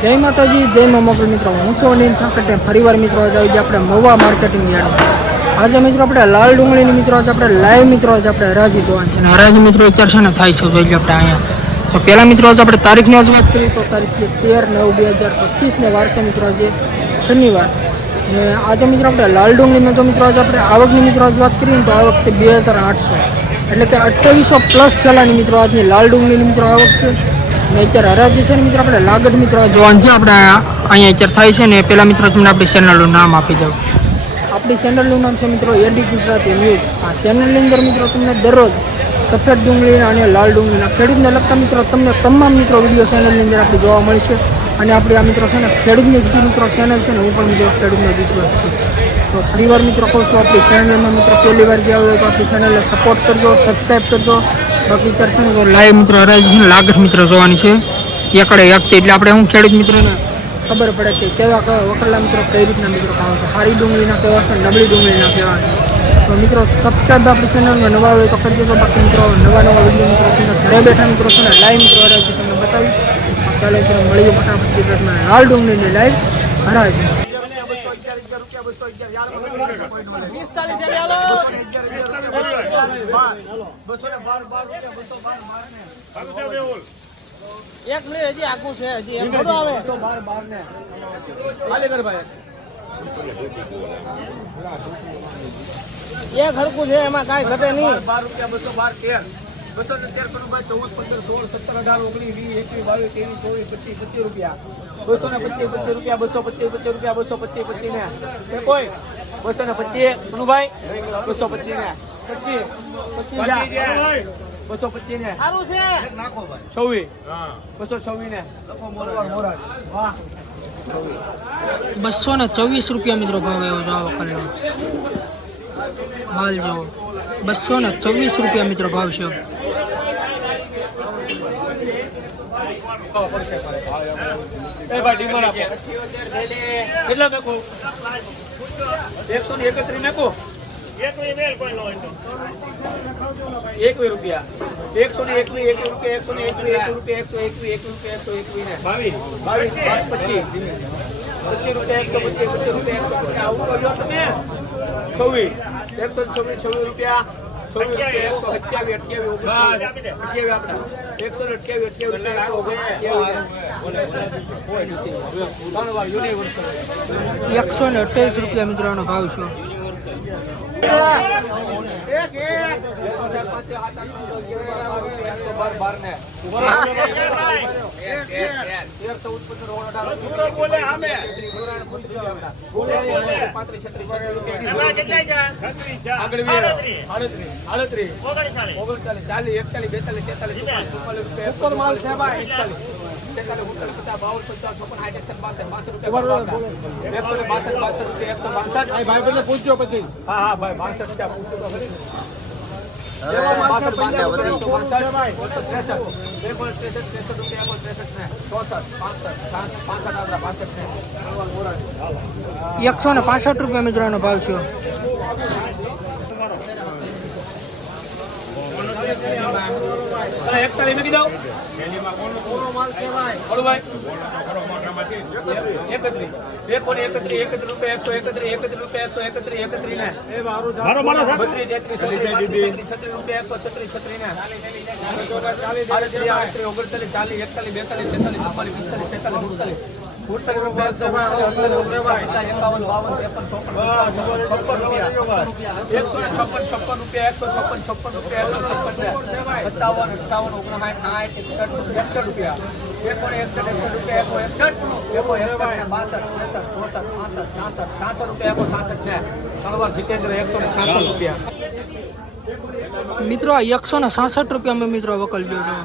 જય માતાજી, જય મા મોગલ મિત્રો. હું છું અનિલ ચાકટે. ફરીવાર મિત્રો આજે આવી ગયા આપણે મહુવા માર્કેટિંગ યાર્ડમાં. આજે મિત્રો આપણે લાલ ડુંગળીની મિત્રો આજે આપણે લાઈવ મિત્રો આજે આપણે હરાજી જોવાની છે. અને હરાજી મિત્રો અત્યારે છે ને થાય છે જોઈ લો આપણે અહીંયા. તો પહેલાં મિત્રો આજે આપણે તારીખની જ વાત કરીએ તો તારીખ છે 13/9/2025 ને વાર છે મિત્રો આજે શનિવાર. ને આજે મિત્રો આપણે લાલ ડુંગળીમાં જો મિત્રો આજે આપણે આવકની મિત્રો આજે વાત કરીએ તો આવક છે 2800, એટલે કે 2800 પ્લસ થયેલાની મિત્રો આજની લાલ ડુંગળીની મિત્રો આવક છે. ને અત્યારે હરાજી છે ને મિત્રો આપણે લાગત મિત્રો જોવાનું છે આપણે અહીંયા અત્યારે થાય છે ને. પહેલાં મિત્રો તમને આપણી ચેનલનું નામ આપી દઉં. આપણી ચેનલનું નામ છે મિત્રો એડી ગુજરાતી ન્યૂઝ. આ ચેનલની અંદર મિત્રો તમને દરરોજ સફેદ ડુંગળીના અને લાલ ડુંગળીના ખેડૂતને લગતા મિત્રો તમને તમામ મિત્રો વિડીયો ચેનલની અંદર આપણે જોવા મળે છે. અને આપણી આ મિત્રો છે ને ખેડૂતની જ મિત્રો ચેનલ છે ને હું પણ મિત્રો ખેડૂતનો દીકરો છું. તો ફરીવાર મિત્રો કહું છું આપણી ચેનલમાં મિત્રો પહેલી વાર જે આવ્યો હોય તો આપણી ચેનલને સપોર્ટ કરજો, સબસ્ક્રાઈબ કરજો. બાકી ચાલશે ને તો લાઈવ મિત્રો હરાજી છે લાગત મિત્રો જોવાની છે એકડે એકથી, એટલે આપણે હું ખેડૂત મિત્રોને ખબર પડે કે કેવા વકરલા મિત્રો કઈ રીતના મિત્રો ખાવ છે, સારી ડુંગળીના કેવા છે, નબળી ડુંગળીના કેવા છે. તો મિત્રો સબસ્ક્રાઈબ આપણી ચેનલમાં નવા હોય તો કરી દેજો. બાકી મિત્રો નવા વિડીયો મિત્રો તમને ઘરે બેઠા મિત્રો છે ને લાઈવ મિત્રો હરાજી તમને બતાવી. ચાલે મિત્રો મળીએ ફટાફટ ચિત્રમાં લાલ ડુંગળીની લાઈવ હરાજી. એક મિનિટ હજી આગું છે, હજી એમ થોડું આવે. ખાલી કર ભાઈ. એક હરકું છે એમાં કાંઈ ઘટે નહીં. 12 રૂપિયા 212 13 213 કરું ભાઈ 14 15 16 17 18 20 21 22 23 24 25 રૂપિયા 225 રૂપિયા 225 ને કોઈ 225 કનુભાઈ 225 ને 225 ને સારું છે નાખો ભાઈ 26 હા 226 ને લખો મોરાડ વાહ 224 રૂપિયા મિત્રો ભાવ એવો જાવ કલર માલ જાવ 224 રૂપિયા મિત્રો ભાવ છે. એ ભાઈ ડીમર આપો કેટલા મેકો 131 મેકો એક મેલ કોઈ નો હોય તો 1 રૂપિયા 121 રૂપિયા 121 રૂપિયા 121 રૂપિયા 121 ને 22 25 રૂપિયા 125 આવું કરજો તમે 26 રૂપિયા 128 રૂપિયા મિત્રોનો ભાવ છે. પૂછજો પછી. હા ભાઈ 62 પૂછજો તો ખરી. એકસો ને 65 રૂપિયા મિત્રોનો ભાવ છે. મિત્રો 166 રૂપિયા મિત્રો વકલજો છો.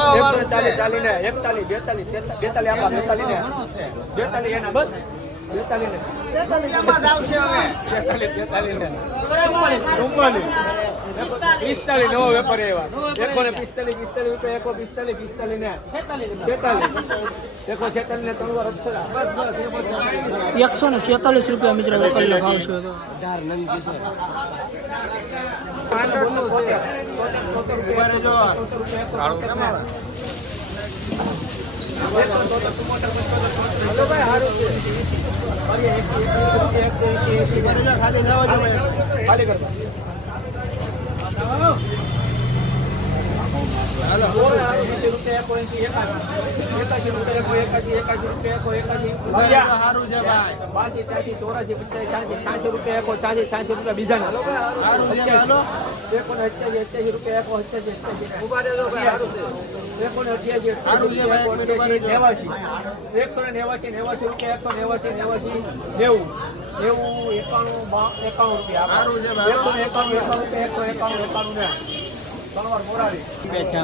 40 ને 41 42 42 એના બસ 42 નવો વેપારી એવા 145 રૂપિયા 145 ને 46 ને 3 વાર 147 રૂપિયા મિત્રો વકલનો ભાવ છે. તો 18 નંગ છે. ઉભા રહેજો. ખાલી કરતા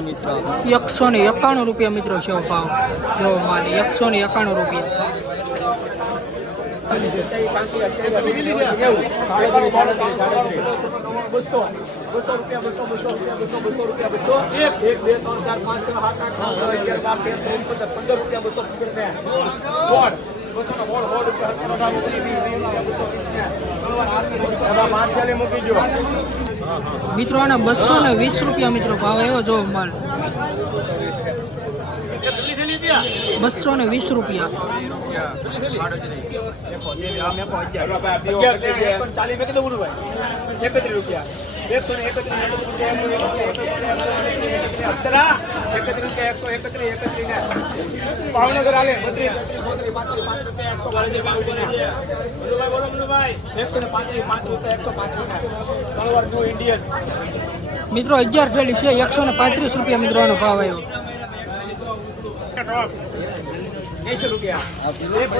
મિત્રો 191 રૂપિયા મિત્રો સેવ ભાવ જો માલ 191 રૂપિયા. મિત્રો આના 220 રૂપિયા મિત્રો ભાવ આવ્યો જો માલ 220 રૂપિયા. ભાવનગર હાલે ઇન્ડિયન મિત્રો 11 થેલી છે 135 રૂપિયા મિત્રો આનો ભાવ આવ્યો. 80 રૂપિયા 80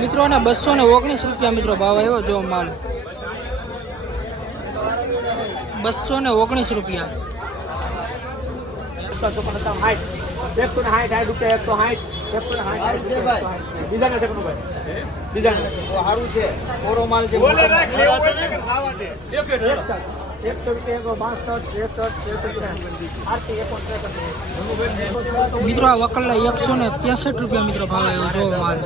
મિત્રો આના 219 રૂપિયા મિત્રો ભાવ આવ્યો જો માલ 219 રૂપિયા. 160 રૂપિયા 160 મિત્રો આ વકલના 163 રૂપિયા મિત્રો ભાવ આવ્યો જો માલ.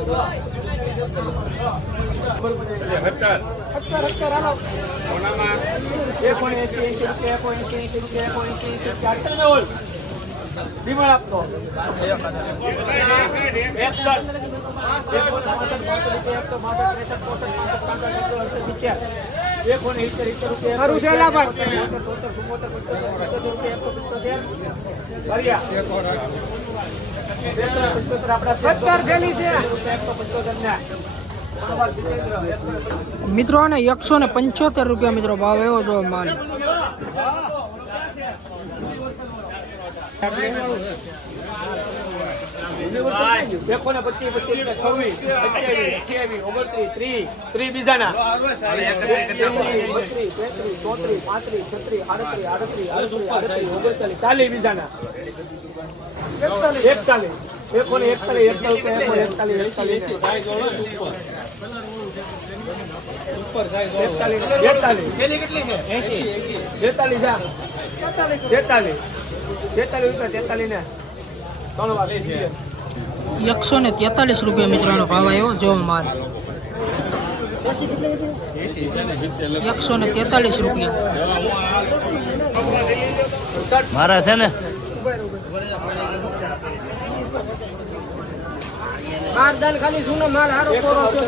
મિત્રો આને 175 રૂપિયા મિત્રો ભાવ આવ્યો જો માલ. એકસો ને 43 રૂપિયા મિત્રોનો ભાવ આવ્યો જો માલ 143 રૂપિયા મારા છે ને બારદાન ખાલી જૂનો માલ હારો કોરો છે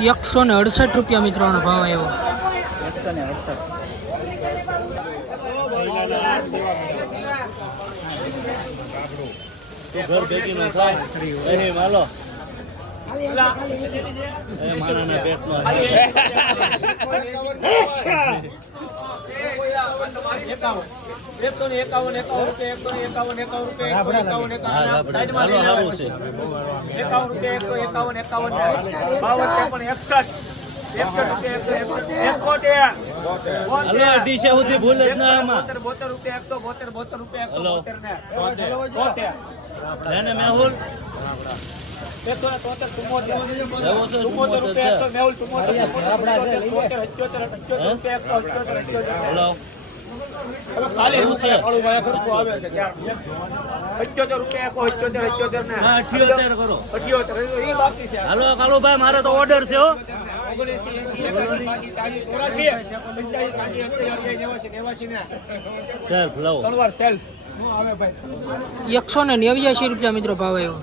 168 રૂપિયા મિત્રોનો ભાવ આવ્યો 168 ઘર ભેગીમાં થાય એ માલો એ માણાના પેટમાં ડીશે સુધી ભૂલ જ ના આમાં એને મેહુલ હાલો કાલુભાઈ મારે તો ઓર્ડર છે હો 189 રૂપિયા મિત્રો ભાવ આવ્યો.